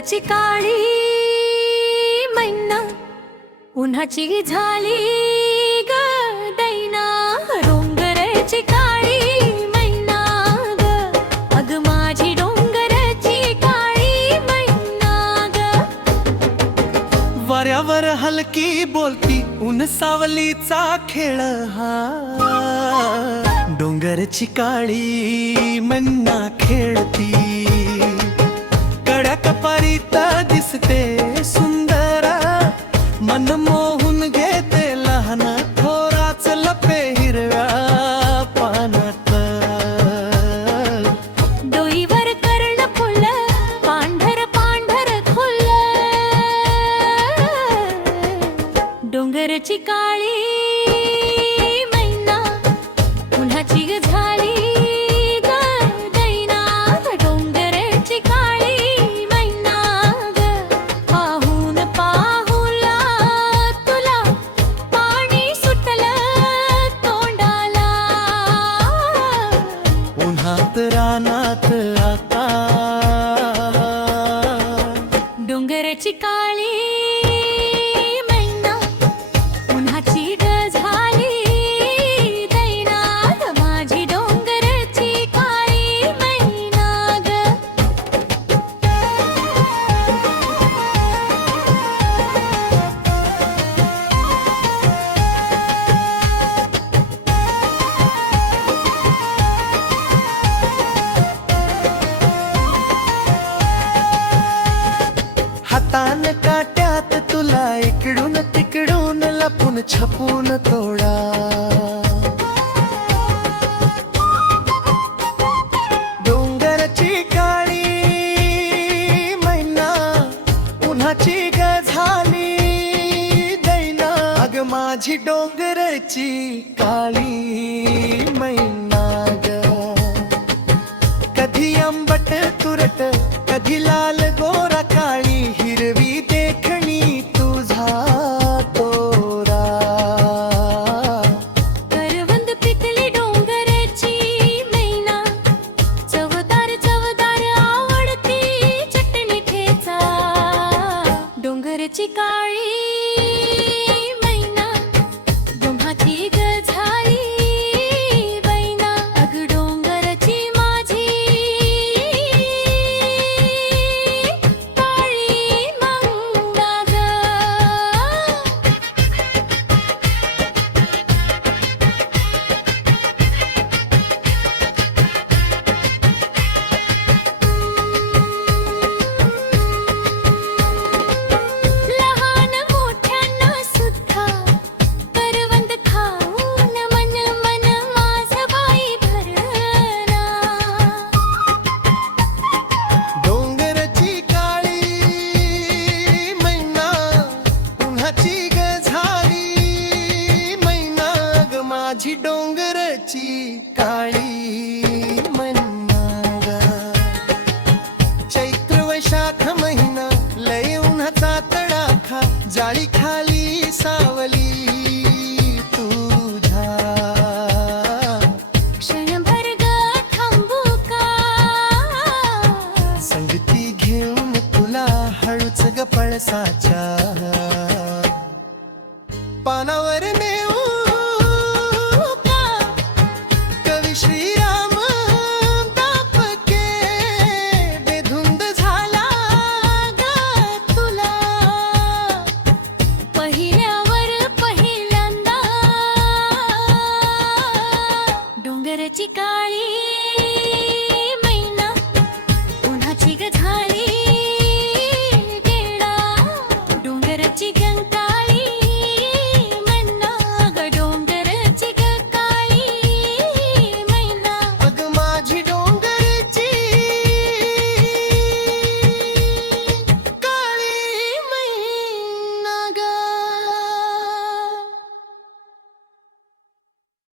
डोंगराची काळी मैना उन्हाची झाली ग दैना। डोंगराची काळी मैना ग, अग माझी डोंगराची काळी मैना ग। वाऱ्यावर हलकी बोलती ऊन सावलीचा खेळ हा, डोंगरची काळी मैना खेळती। कपारीत दिसते सुंदर, मन मोहून घेते लहान थोराच लपे हिरव्या पानात। डोईवर कर्ण फुल पांढर पांढर खुल, डोंगरची काळी मैना उन्हाची झाली ग दैना। डोंगरची काळी मैना ग, पाहून पाहुला तुला पाणी सुटलं तोंडाला। उन्हात रानात आता डोंगरची काळी मैना उन्हाची ग झाली दैना। माझी डोंगरची काळी मैना ग। हातान काट्यात तुला इकडून तिकडून लपून छपून तोडा। डोंगरची काळी मैना उन्हाची ग झाली दैना। अग माझी डोंगरची काळी मैना ग, कधी आंबट तुरट कधी लाल गोरा काळी हिरवी देखणी तुझा तोरा। करवंद पिकली डोंगरची मैना, चवदार चवदार आवडती चटणी ठेचा। डोंगरची काळी मैना उन्हाची ग झाली बैना। अग डोंगरची माझी काळी मैना ग। लहान मोठ्यांना सुद्धा करवंद खाऊन मन मन माझं बाई भरना। डोंगरची काळी मैना उन्हाची ग झाली मैना ग, माझी डोंगरची काळी मैना ग। चैत्र वैशाख महिना लय उन्हाचा तडाखा, जाळी खाली सावली तुझ्या। क्षणभर ग थांबू का, संगती घेऊन तुला हळूच ग पळसाच्या पानावर